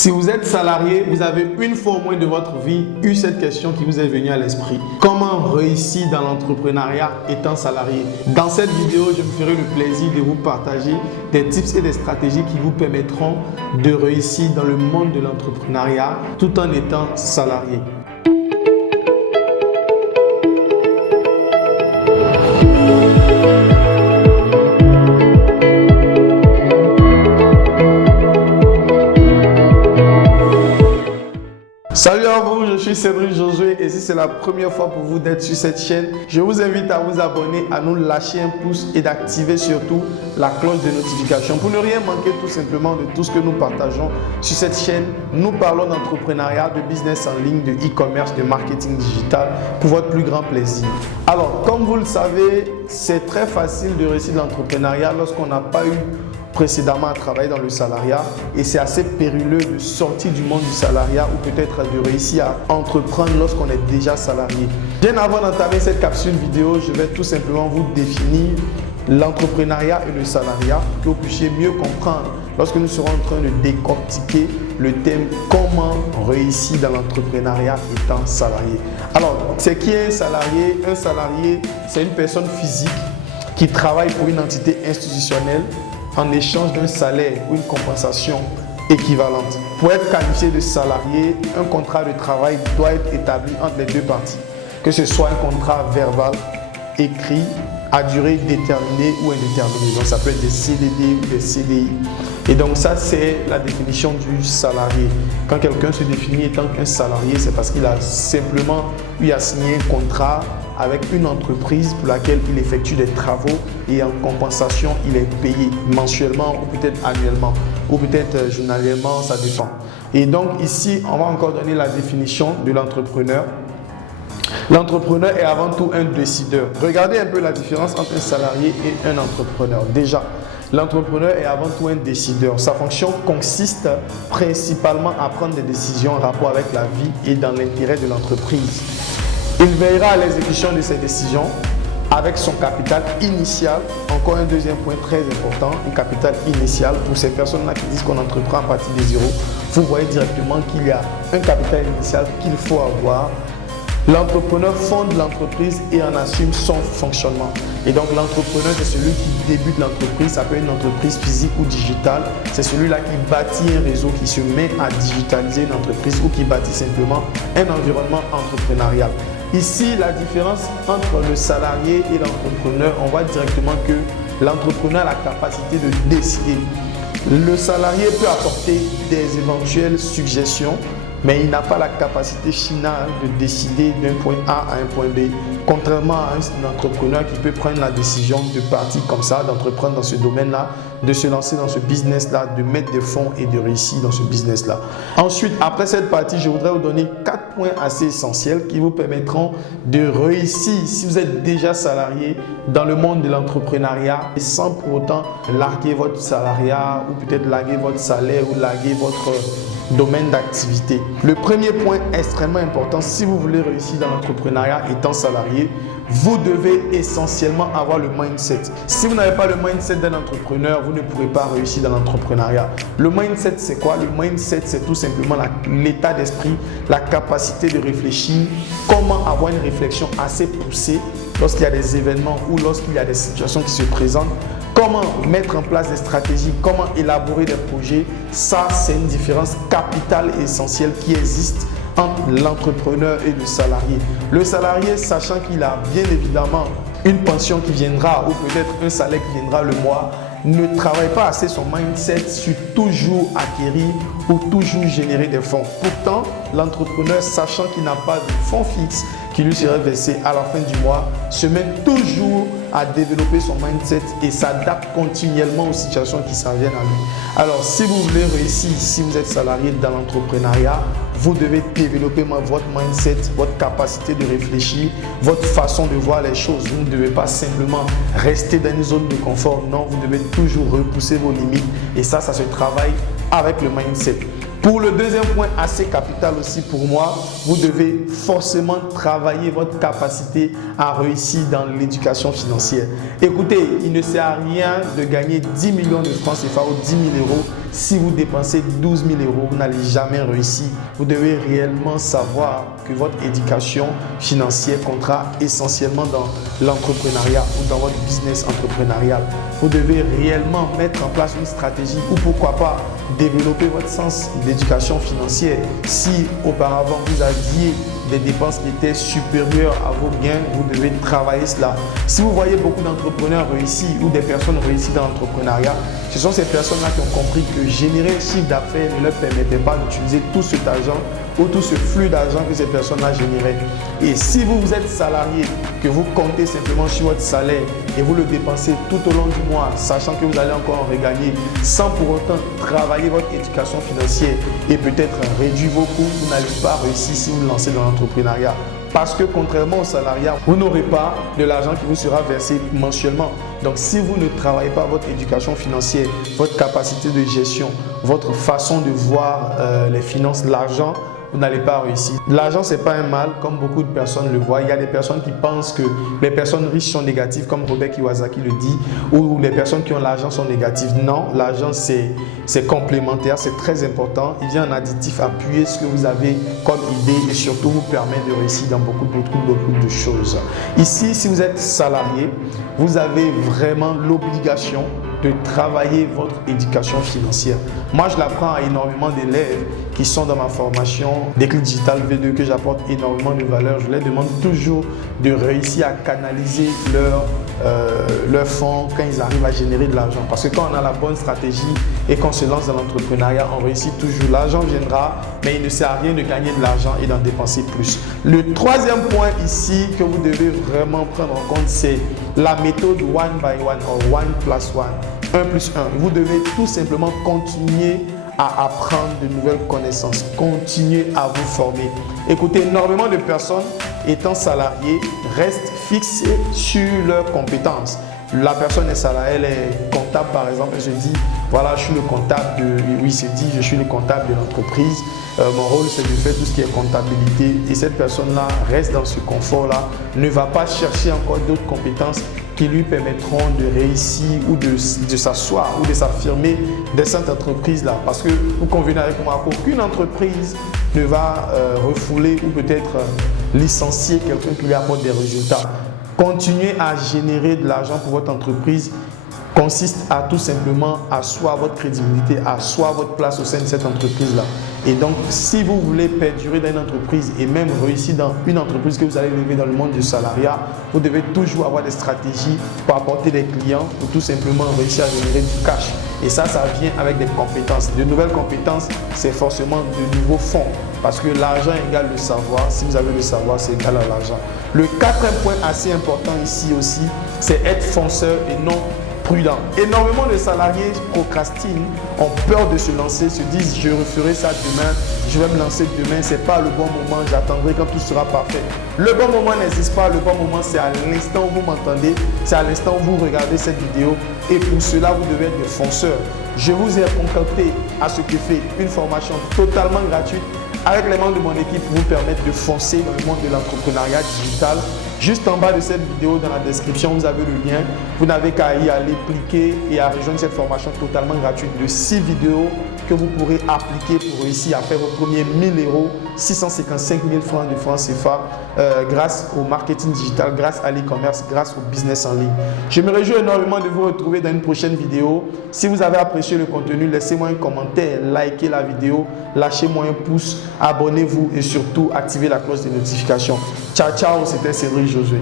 Si vous êtes salarié, vous avez une fois au moins de votre vie eu cette question qui vous est venue à l'esprit. Comment réussir dans l'entrepreneuriat étant salarié? Dans cette vidéo, je me ferai le plaisir de vous partager des tips et des stratégies qui vous permettront de réussir dans le monde de l'entrepreneuriat tout en étant salarié. Salut à vous, je suis Cédric Josué et si c'est la première fois pour vous d'être sur cette chaîne, je vous invite à vous abonner, à nous lâcher un pouce et d'activer surtout la cloche de notification pour ne rien manquer tout simplement de tout ce que nous partageons sur cette chaîne. Nous parlons d'entrepreneuriat, de business en ligne, de e-commerce, de marketing digital pour votre plus grand plaisir. Alors, comme vous le savez, c'est très facile de réussir l'entrepreneuriat lorsqu'on n'a pas eu précédemment à travailler dans le salariat et c'est assez périlleux de sortir du monde du salariat ou peut-être de réussir à entreprendre lorsqu'on est déjà salarié. Bien avant d'entamer cette capsule vidéo, je vais tout simplement vous définir l'entrepreneuriat et le salariat pour que vous puissiez mieux comprendre lorsque nous serons en train de décortiquer le thème comment réussir dans l'entrepreneuriat étant salarié. Alors, c'est qui est un salarié? Un salarié, c'est une personne physique qui travaille pour une entité institutionnelle en échange d'un salaire ou une compensation équivalente. Pour être qualifié de salarié, un contrat de travail doit être établi entre les deux parties, que ce soit un contrat verbal, écrit, à durée déterminée ou indéterminée. Donc ça peut être des CDD ou des CDI. Et donc ça, c'est la définition du salarié. Quand quelqu'un se définit étant un salarié, c'est parce qu'il a simplement eu à signer un contrat avec une entreprise pour laquelle il effectue des travaux et en compensation, il est payé mensuellement ou peut-être annuellement ou peut-être journalièrement, ça dépend. Et donc ici, on va encore donner la définition de l'entrepreneur. L'entrepreneur est avant tout un décideur. Regardez un peu la différence entre un salarié et un entrepreneur. Déjà, l'entrepreneur est avant tout un décideur. Sa fonction consiste principalement à prendre des décisions en rapport avec la vie et dans l'intérêt de l'entreprise. Il veillera à l'exécution de ses décisions avec son capital initial. Encore un deuxième point très important, un capital initial. Pour ces personnes-là qui disent qu'on entreprend à partir de zéro, vous voyez directement qu'il y a un capital initial qu'il faut avoir. L'entrepreneur fonde l'entreprise et en assume son fonctionnement. Et donc l'entrepreneur, c'est celui qui débute l'entreprise, ça peut être une entreprise physique ou digitale. C'est celui-là qui bâtit un réseau, qui se met à digitaliser une entreprise ou qui bâtit simplement un environnement entrepreneurial. Ici, la différence entre le salarié et l'entrepreneur, on voit directement que l'entrepreneur a la capacité de décider. Le salarié peut apporter des éventuelles suggestions, mais il n'a pas la capacité finale de décider d'un point A à un point B, contrairement à un entrepreneur qui peut prendre la décision de partir comme ça, d'entreprendre dans ce domaine-là, de se lancer dans ce business-là, de mettre des fonds et de réussir dans ce business-là. Ensuite, après cette partie, je voudrais vous donner 4 points assez essentiels qui vous permettront de réussir si vous êtes déjà salarié dans le monde de l'entrepreneuriat et sans pour autant larguer votre salariat ou peut-être larguer votre salaire ou larguer votre domaine d'activité. Le premier point extrêmement important, si vous voulez réussir dans l'entrepreneuriat étant salarié, vous devez essentiellement avoir le mindset. Si vous n'avez pas le mindset d'un entrepreneur, vous ne pourrez pas réussir dans l'entrepreneuriat. Le mindset, c'est quoi? Le mindset, c'est tout simplement l'état d'esprit, la capacité de réfléchir, comment avoir une réflexion assez poussée lorsqu'il y a des événements ou lorsqu'il y a des situations qui se présentent. Comment mettre en place des stratégies, comment élaborer des projets, ça c'est une différence capitale et essentielle qui existe entre l'entrepreneur et le salarié. Le salarié, sachant qu'il a bien évidemment une pension qui viendra ou peut-être un salaire qui viendra le mois, ne travaille pas assez son mindset sur toujours acquérir ou toujours générer des fonds. Pourtant, l'entrepreneur, sachant qu'il n'a pas de fonds fixes qui lui serait versé à la fin du mois, se met toujours à développer son mindset et s'adapte continuellement aux situations qui s'en viennent à lui. Alors, si vous voulez réussir, si vous êtes salarié dans l'entrepreneuriat, vous devez développer votre mindset, votre capacité de réfléchir, votre façon de voir les choses. Vous ne devez pas simplement rester dans une zone de confort. Non, vous devez toujours repousser vos limites et ça se travaille avec le mindset. Pour le deuxième point assez capital aussi pour moi, vous devez forcément travailler votre capacité à réussir dans l'éducation financière. Écoutez, il ne sert à rien de gagner 10 millions de francs CFA ou 10 000 euros si vous dépensez 12 000 euros, vous n'allez jamais réussir. Vous devez réellement savoir que votre éducation financière comptera essentiellement dans l'entrepreneuriat ou dans votre business entrepreneurial. Vous devez réellement mettre en place une stratégie ou pourquoi pas développer votre sens d'éducation financière. Si auparavant vous aviez des dépenses qui étaient supérieures à vos gains, vous devez travailler cela. Si vous voyez beaucoup d'entrepreneurs réussir ou des personnes réussies dans l'entrepreneuriat, ce sont ces personnes-là qui ont compris que générer un chiffre d'affaires ne leur permettait pas d'utiliser tout cet argent ou tout ce flux d'argent que ces personnes-là généraient. Et si vous êtes salarié, que vous comptez simplement sur votre salaire et vous le dépensez tout au long du mois, sachant que vous allez encore en regagner sans pour autant travailler votre éducation financière et peut-être réduire vos coûts, vous n'allez pas réussir si vous lancez dans l'entrepreneuriat. Parce que contrairement au salariat, vous n'aurez pas de l'argent qui vous sera versé mensuellement. Donc si vous ne travaillez pas votre éducation financière, votre capacité de gestion, votre façon de voir les finances, l'argent, vous n'allez pas réussir. L'argent, ce n'est pas un mal, comme beaucoup de personnes le voient. Il y a des personnes qui pensent que les personnes riches sont négatives, comme Robert Kiyosaki le dit, ou les personnes qui ont l'argent sont négatives. Non, l'argent, c'est complémentaire, c'est très important. Il vient en additif appuyer ce que vous avez comme idée et surtout vous permet de réussir dans beaucoup de choses. Ici, si vous êtes salarié, vous avez vraiment l'obligation de travailler votre éducation financière. Moi, je l'apprends à énormément d'élèves qui sont dans ma formation Déclic Digital V2 que j'apporte énormément de valeur. Je leur demande toujours de réussir à canaliser leur fonds quand ils arrivent à générer de l'argent. Parce que quand on a la bonne stratégie et qu'on se lance dans l'entrepreneuriat, on réussit toujours. L'argent viendra, mais il ne sert à rien de gagner de l'argent et d'en dépenser plus. Le troisième point ici que vous devez vraiment prendre en compte, c'est la méthode one by one ou one plus one. 1 plus 1. Vous devez tout simplement continuer à apprendre de nouvelles connaissances, continuer à vous former. Écoutez, énormément de personnes étant salariées restent fixées sur leurs compétences. La personne est salariée, elle est comptable par exemple, elle se dit voilà, je suis le comptable je suis le comptable de l'entreprise. Mon rôle c'est de faire tout ce qui est comptabilité et cette personne-là reste dans ce confort-là, ne va pas chercher encore d'autres compétences qui lui permettront de réussir ou de s'asseoir ou de s'affirmer dans cette entreprise-là. Parce que vous convenez avec moi qu'aucune entreprise ne va refouler ou peut-être licencier quelqu'un qui lui apporte des résultats. Continuer à générer de l'argent pour votre entreprise consiste à tout simplement asseoir votre crédibilité, asseoir votre place au sein de cette entreprise-là. Et donc, si vous voulez perdurer dans une entreprise et même réussir dans une entreprise que vous allez lever dans le monde du salariat, vous devez toujours avoir des stratégies pour apporter des clients, pour tout simplement réussir à générer du cash. Et ça vient avec des compétences. De nouvelles compétences, c'est forcément de nouveaux fonds. Parce que l'argent égale le savoir. Si vous avez le savoir, c'est égal à l'argent. Le quatrième point assez important ici aussi, c'est être fonceur et non prudent. Énormément de salariés procrastinent, ont peur de se lancer, se disent je referai ça demain, je vais me lancer demain, c'est pas le bon moment, j'attendrai quand tout sera parfait. Le bon moment n'existe pas, le bon moment c'est à l'instant où vous m'entendez, c'est à l'instant où vous regardez cette vidéo et pour cela vous devez être des fonceurs. Je vous ai concocté à ce que fait une formation totalement gratuite avec les membres de mon équipe pour vous permettre de foncer dans le monde de l'entrepreneuriat digital. Juste en bas de cette vidéo, dans la description, vous avez le lien. Vous n'avez qu'à y aller, cliquer et à rejoindre cette formation totalement gratuite de 6 vidéos que vous pourrez appliquer pour réussir à faire vos premiers 1000 euros, 655 000 francs de francs CFA grâce au marketing digital, grâce à l'e-commerce, grâce au business en ligne. Je me réjouis énormément de vous retrouver dans une prochaine vidéo. Si vous avez apprécié le contenu, laissez-moi un commentaire, likez la vidéo, lâchez-moi un pouce, abonnez-vous et surtout activez la cloche de notification. Ciao, ciao, c'était Cédric Josué.